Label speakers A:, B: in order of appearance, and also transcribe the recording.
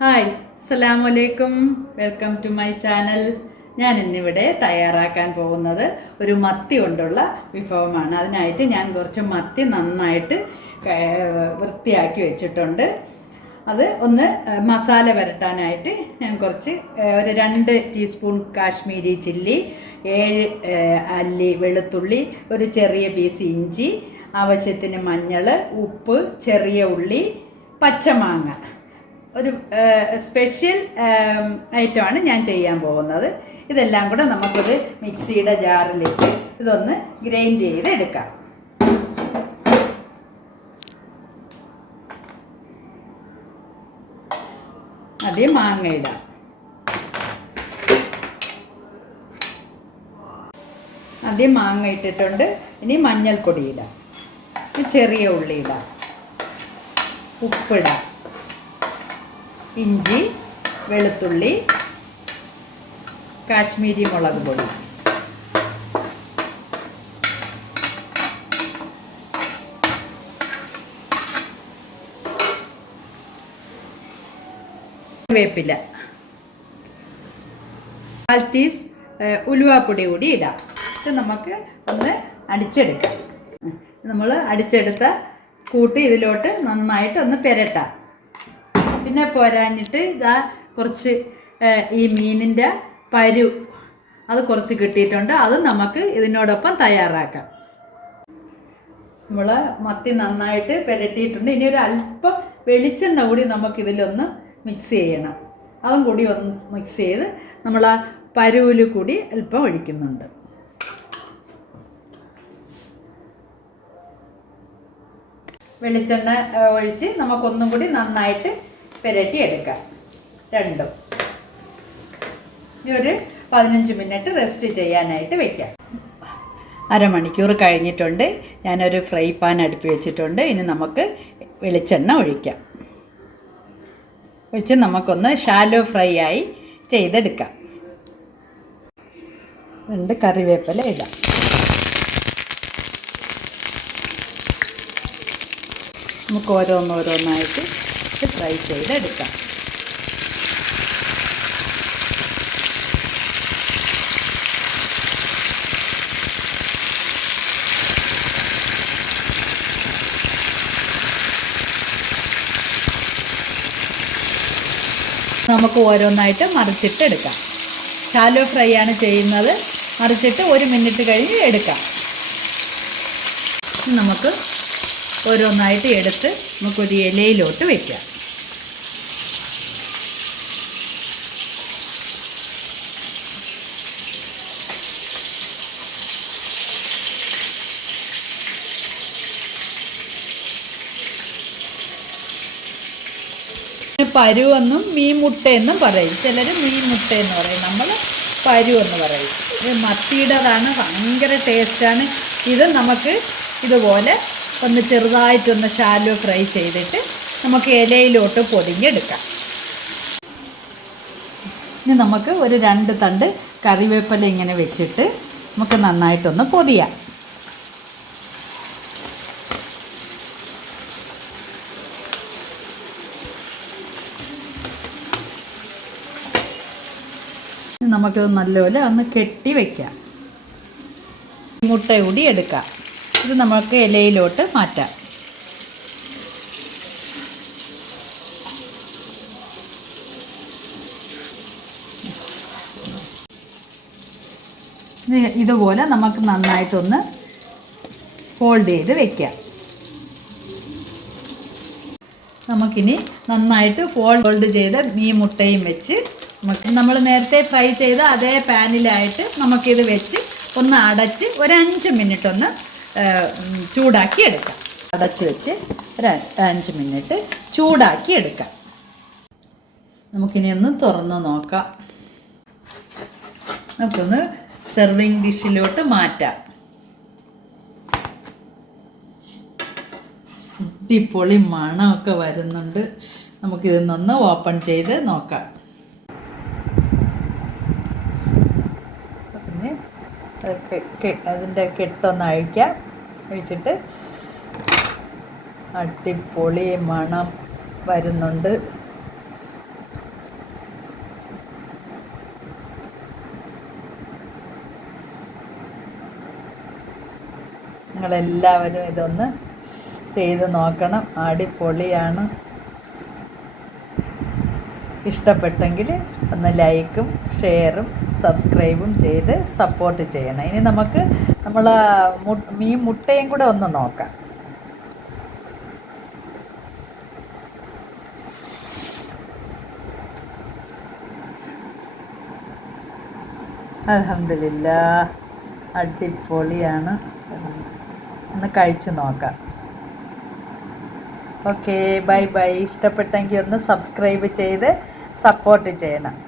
A: Hi അസ്സലാമു അലൈക്കും welcome to my channel. ഞാൻ ഇന്നിവിടെ തയ്യാറാക്കാൻ പോകുന്നത് ഒരു മത്തി കൊണ്ടുള്ള വിഭവമാണ്. അതിനായിട്ട് ഞാൻ കുറച്ച് മത്തി നന്നായിട്ട് വൃത്തിയാക്കി വെച്ചിട്ടുണ്ട്. അത് ഒന്ന് മസാല വരട്ടാനായിട്ട് ഞാൻ കുറച്ച് ഒരു രണ്ട് ടീസ്പൂൺ കാശ്മീരി ചില്ലി ഏഴ് അല്ലി വെളുത്തുള്ളി ഒരു ചെറിയ പീസ് ഇഞ്ചി ആവശ്യത്തിന് മഞ്ഞൾ ഉപ്പ് ചെറിയ ഉള്ളി പച്ചമാങ്ങ. ഒരു സ്പെഷ്യൽ ഐറ്റമാണ് ഞാൻ ചെയ്യാൻ പോകുന്നത്. ഇതെല്ലാം കൂടെ നമുക്കൊരു മിക്സിയുടെ ജാറിലിട്ട് ഇതൊന്ന് ഗ്രൈൻഡ് ചെയ്ത് എടുക്കാം. ആദ്യം മാങ്ങ ഇടാം. ആദ്യം മാങ്ങ ഇട്ടിട്ടുണ്ട്. ഇനി മഞ്ഞൾപ്പൊടി ഇടാം. ചെറിയ ഉള്ളി ഇടാം. ഉപ്പിടാം. ഇഞ്ചി വെളുത്തുള്ളി കാശ്മീരി മുളക് പൊടി. വേപ്പില കാൽ ടീസ് ഉലുവാപ്പൊടി കൂടി ഇടാം. ഇത് നമുക്ക് ഒന്ന് അടിച്ചെടുക്കാം. നമ്മൾ അടിച്ചെടുത്ത കൂട്ട് ഇതിലോട്ട് നന്നായിട്ട് ഒന്ന് പെരട്ടാം. പിന്നെ പോരാഞ്ഞിട്ട് ഇതാ കുറച്ച് ഈ മീനിന്റെ പരു അത് കുറച്ച് കിട്ടിയിട്ടുണ്ട്. അത് നമുക്ക് ഇതിനോടൊപ്പം തയ്യാറാക്കാം. നമ്മൾ മത്തി നന്നായിട്ട് പുരട്ടിയിട്ടുണ്ട്. ഇനി ഒരു അല്പം വെളിച്ചെണ്ണ കൂടി നമുക്കിതിലൊന്ന് മിക്സ് ചെയ്യണം. അതും കൂടി ഒന്ന് മിക്സ് ചെയ്ത് നമ്മൾ ആ പരുവിൽ കൂടി അല്പം ഒഴിക്കുന്നുണ്ട്. വെളിച്ചെണ്ണ ഒഴിച്ച് നമുക്കൊന്നും കൂടി നന്നായിട്ട് പുരട്ടി എടുക്കാം രണ്ടും. ഇനി ഒരു പതിനഞ്ച് മിനിറ്റ് റെസ്റ്റ് ചെയ്യാനായിട്ട് വെക്കാം. അരമണിക്കൂർ കഴിഞ്ഞിട്ടുണ്ട്. ഞാനൊരു ഫ്രൈ പാൻ അടുപ്പി വെച്ചിട്ടുണ്ട്. ഇനി നമുക്ക് വെളിച്ചെണ്ണ ഒഴിക്കാം. ഒഴിച്ച് നമുക്കൊന്ന് ഷാലോ ഫ്രൈ ആയി ചെയ്തെടുക്കാം. രണ്ട് കറിവേപ്പില ഇടാം. നമുക്ക് ഓരോന്നോരോന്നായിട്ട് ഫ്രൈ ചെയ്തെടുക്കാം. നമുക്ക് ഓരോന്നായിട്ട് മറിച്ചിട്ടെടുക്കാം. ഷാലോ ഫ്രൈ ആണ് ചെയ്യുന്നത്. മറിച്ചിട്ട് ഒരു മിനിറ്റ് കഴിഞ്ഞ് എടുക്കാം. നമുക്ക് ഓരോന്നായിട്ട് എടുത്ത് നമുക്കൊരു ഇലയിലോട്ട് വെക്കാം. പരുവെന്നും മീൻ മുട്ടയെന്നും പറയും. ചിലർ മീൻ മുട്ട എന്ന് പറയും. നമ്മൾ പരു എന്ന് പറയും. ഇത് മത്തിയുടേതാണ്. ഭയങ്കര ടേസ്റ്റാണ്. ഇത് നമുക്ക് ഇതുപോലെ ഒന്ന് ചെറുതായിട്ടൊന്ന് ഷാലോ ഫ്രൈ ചെയ്തിട്ട് നമുക്ക് ഇലയിലോട്ട് പൊതിഞ്ഞെടുക്കാം. ഇനി നമുക്ക് ഒരു രണ്ട് തണ്ട് കറിവേപ്പില ഇങ്ങനെ വെച്ചിട്ട് നമുക്ക് നന്നായിട്ടൊന്ന് പൊതിയാം. നമുക്കിത് നല്ലപോലെ ഒന്ന് കെട്ടി വയ്ക്കാം മുട്ട കൂടി എടുക്കാം. ഇത് നമുക്ക് ഇലയിലോട്ട് മാറ്റാം. ഇത് ഇതുപോലെ നമുക്ക് നന്നായിട്ടൊന്ന് ഫോൾഡ് ചെയ്ത് വെക്കാം. നമുക്കിനി നന്നായിട്ട് ഫോൾഡ് ചെയ്ത് ഈ മുട്ടയും വെച്ച് നമ്മൾ നേരത്തെ ഫ്രൈ ചെയ്ത അതേ പാനിലായിട്ട് നമുക്കിത് വെച്ച് ഒന്ന് അടച്ച് ഒരു അഞ്ച് മിനിറ്റ് ഒന്ന് ചൂടാക്കി എടുക്കാം. അടച്ച് വെച്ച് ഒരു അഞ്ച് മിനിറ്റ് ചൂടാക്കി എടുക്കാം. നമുക്കിനി ഒന്ന് തുറന്ന് നോക്കാം. നമുക്കൊന്ന് സെർവിങ് ഡിഷിലോട്ട് മാറ്റാം. അടിപൊളി മണമൊക്കെ വരുന്നുണ്ട്. നമുക്കിതൊന്നൊന്ന് ഓപ്പൺ ചെയ്ത് നോക്കാം. അതിന്റെ കെട്ടൊന്ന് അഴിക്കാം. അഴിച്ചിട്ട് അടിപൊളി മണം വരുന്നുണ്ട്. നിങ്ങളെല്ലാവരും ഇതൊന്ന് ചെയ്ത് നോക്കണം. അടിപൊളിയാണ്. ഇഷ്ടപ്പെട്ടെങ്കിൽ ഒന്ന് ലൈക്കും ഷെയറും സബ്സ്ക്രൈബും ചെയ്ത് സപ്പോർട്ട് ചെയ്യണം. ഇനി നമുക്ക് നമ്മൾ മീൻ മുട്ടയും കൂടെ ഒന്ന് നോക്കാം. അലഹമില്ല അടിപൊളിയാണ്. ഒന്ന് കഴിച്ചു നോക്കാം. Okay bye bye. ഇഷ്ടപ്പെട്ടെങ്കിൽ ഒന്ന് സബ്സ്ക്രൈബ് ചെയ്ത് സപ്പോർട്ട് ചെയ്യണം.